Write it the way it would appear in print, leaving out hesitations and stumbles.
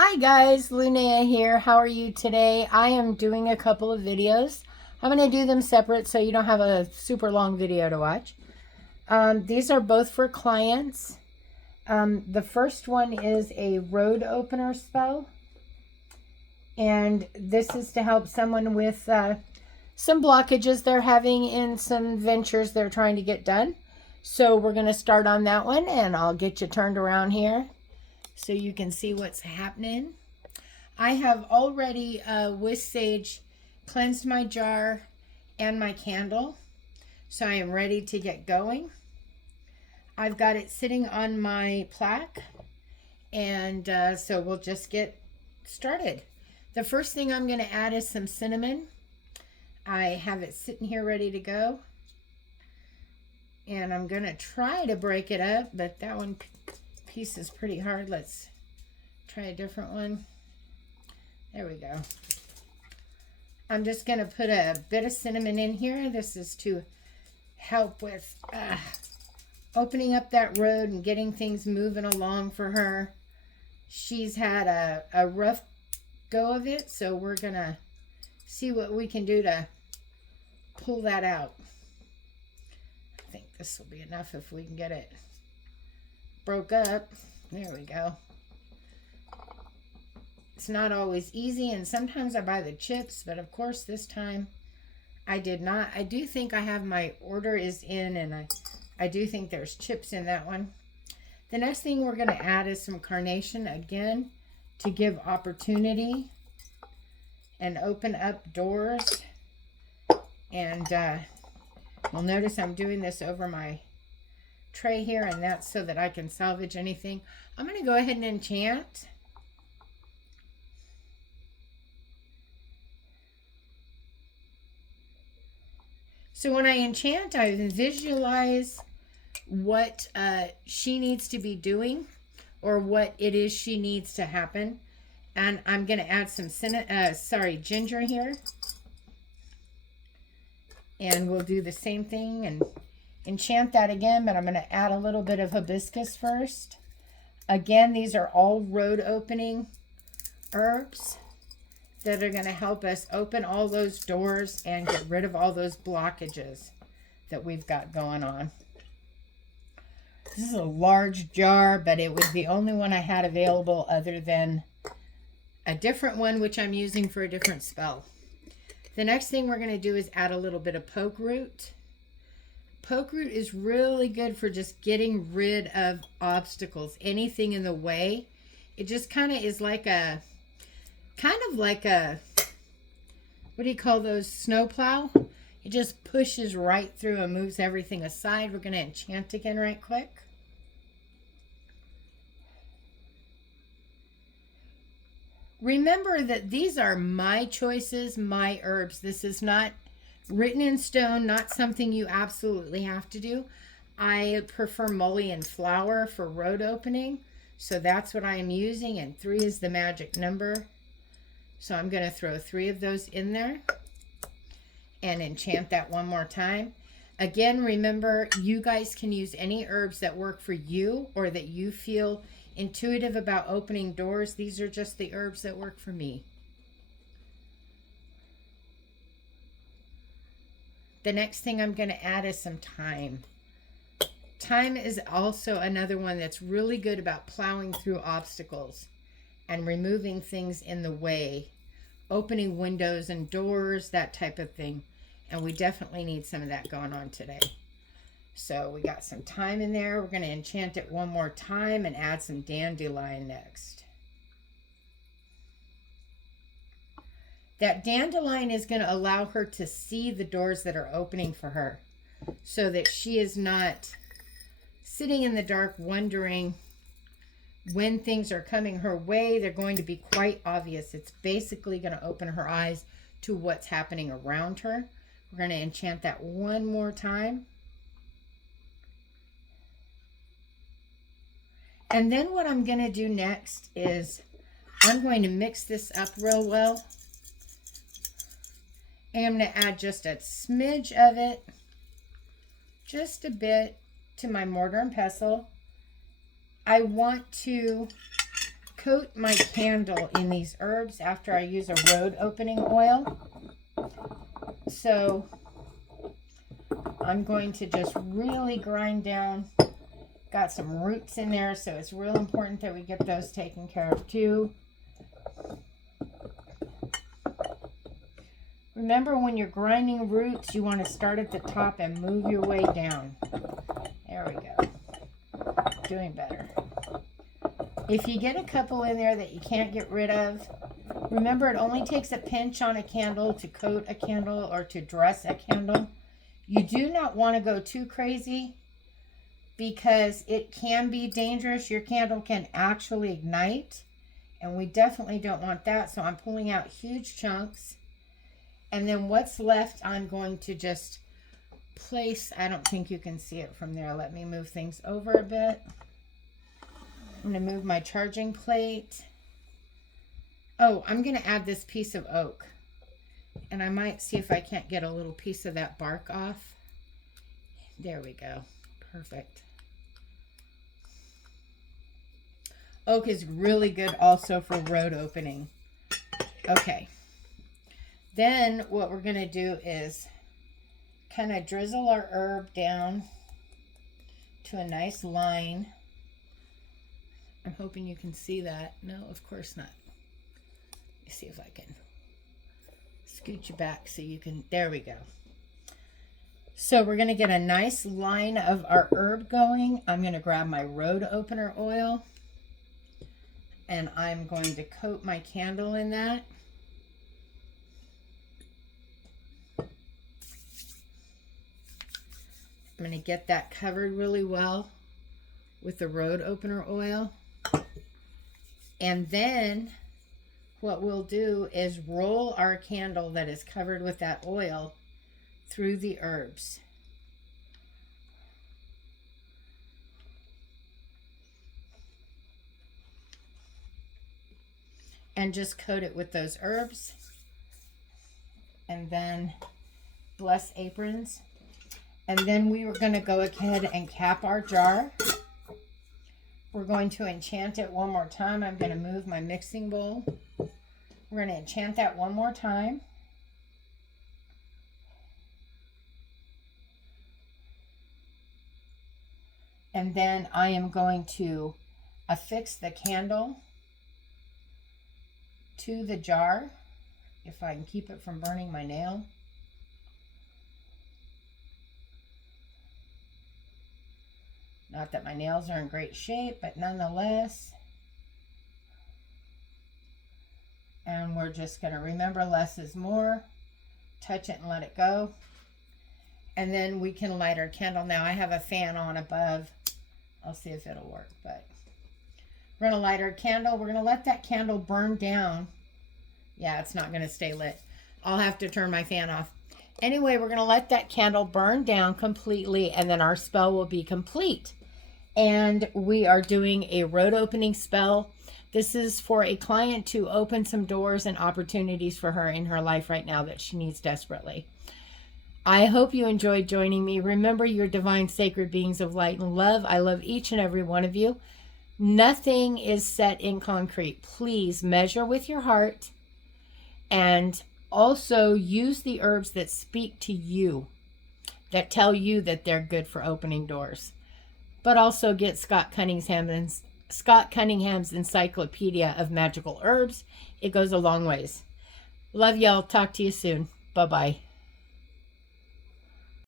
Hi guys, Linnea here. How are you today? I am doing a couple of videos. I'm going to do them separate so you don't have a super long video to watch. These are both for clients. The first one is a road opener spell. And this is to help someone with some blockages they're having in some ventures they're trying to get done. So we're going to start on that one, and I'll get you turned around here so you can see what's happening. I have already with sage cleansed my jar and my candle, so I am ready to get going. I've got it sitting on my plaque, and so we'll just get started. The first thing I'm going to add is some cinnamon. I have it sitting here ready to go, and I'm going to try to break it up, but that one piece is pretty hard. Let's try a different one. There we go. I'm just going to put a bit of cinnamon in here. This is to help with opening up that road and getting things moving along for her. She's had a rough go of it, so we're going to see what we can do to pull that out. I think this will be enough if we can get it broke up. There we go. It's not always easy, and sometimes I buy the chips, but of course this time I did not. I do think I have my order is in, and I do think there's chips in that one. The next thing we're going to add is some carnation, again, to give opportunity and open up doors. And you'll notice I'm doing this over my tray here, and that's so that I can salvage anything. I'm going to go ahead and enchant. So when I enchant, I visualize what she needs to be doing, or what it is she needs to happen. And I'm going to add some ginger here. And we'll do the same thing and enchant that again, but I'm going to add a little bit of hibiscus first. Again, these are all road opening herbs that are going to help us open all those doors and get rid of all those blockages that we've got going on. This is a large jar, but it was the only one I had available other than a different one, which I'm using for a different spell. The next thing we're going to do is add a little bit of poke root. Poke root is really good for just getting rid of obstacles, anything in the way. It just kind of is like a what do you call those, snowplow? It just pushes right through and moves everything aside. We're going to enchant again right quick. Remember that these are my choices, my herbs. This is not written in stone, not something you absolutely have to do. I prefer mullein flower for road opening, so that's what I am using, and 3 is the magic number. So I'm going to throw 3 of those in there and enchant that one more time. Again, remember, you guys can use any herbs that work for you or that you feel intuitive about opening doors. These are just the herbs that work for me. The next thing I'm going to add is some thyme. Thyme is also another one that's really good about plowing through obstacles and removing things in the way, opening windows and doors, that type of thing. And we definitely need some of that going on today. So we got some thyme in there. We're going to enchant it one more time and add some dandelion next. That dandelion is going to allow her to see the doors that are opening for her, so that she is not sitting in the dark wondering when things are coming her way. They're going to be quite obvious. It's basically going to open her eyes to what's happening around her. We're going to enchant that one more time. And then what I'm going to do next is I'm going to mix this up real well. And I'm going to add just a smidge of it, just a bit, to my mortar and pestle. I want to coat my candle in these herbs after I use a road opening oil. So I'm going to just really grind down. Got some roots in there, so it's real important that we get those taken care of too. Remember, when you're grinding roots, you want to start at the top and move your way down. There we go. Doing better. If you get a couple in there that you can't get rid of, remember, it only takes a pinch on a candle to coat a candle or to dress a candle. You do not want to go too crazy because it can be dangerous. Your candle can actually ignite, and we definitely don't want that. So I'm pulling out huge chunks. And then what's left, I'm going to just place. I don't think you can see it from there. Let me move things over a bit. I'm going to move my charging plate. Oh, I'm going to add this piece of oak. And I might see if I can't get a little piece of that bark off. There we go. Perfect. Oak is really good also for road opening. Okay. Then what we're going to do is kind of drizzle our herb down to a nice line. I'm hoping you can see that. No, of course not. Let me see if I can scoot you back so you can. There we go. So we're going to get a nice line of our herb going. I'm going to grab my road opener oil, and I'm going to coat my candle in that. I'm going to get that covered really well with the road opener oil. And then what we'll do is roll our candle that is covered with that oil through the herbs. And just coat it with those herbs. And then bless aprons. And then we were going to go ahead and cap our jar. We're going to enchant it one more time. I'm going to move my mixing bowl. We're going to enchant that one more time. And then I am going to affix the candle to the jar, if I can keep it from burning my nail. Not that my nails are in great shape, but nonetheless. And we're just going to remember less is more. Touch it and let it go. And then we can light our candle. Now I have a fan on above. I'll see if it'll work, but we're going to light our candle. We're going to let that candle burn down. Yeah, it's not going to stay lit. I'll have to turn my fan off. Anyway, we're going to let that candle burn down completely, and then our spell will be complete. And we are doing a road opening spell. This is for a client to open some doors and opportunities for her in her life right now that she needs desperately. I hope you enjoyed joining me. Remember, you're divine, sacred beings of light and love. I love each and every one of you. Nothing is set in concrete. Please measure with your heart, and also use the herbs that speak to you, that tell you that they're good for opening doors. But also get Scott Cunningham's Encyclopedia of Magical Herbs. It goes a long ways. Love y'all. Talk to you soon. Bye-bye.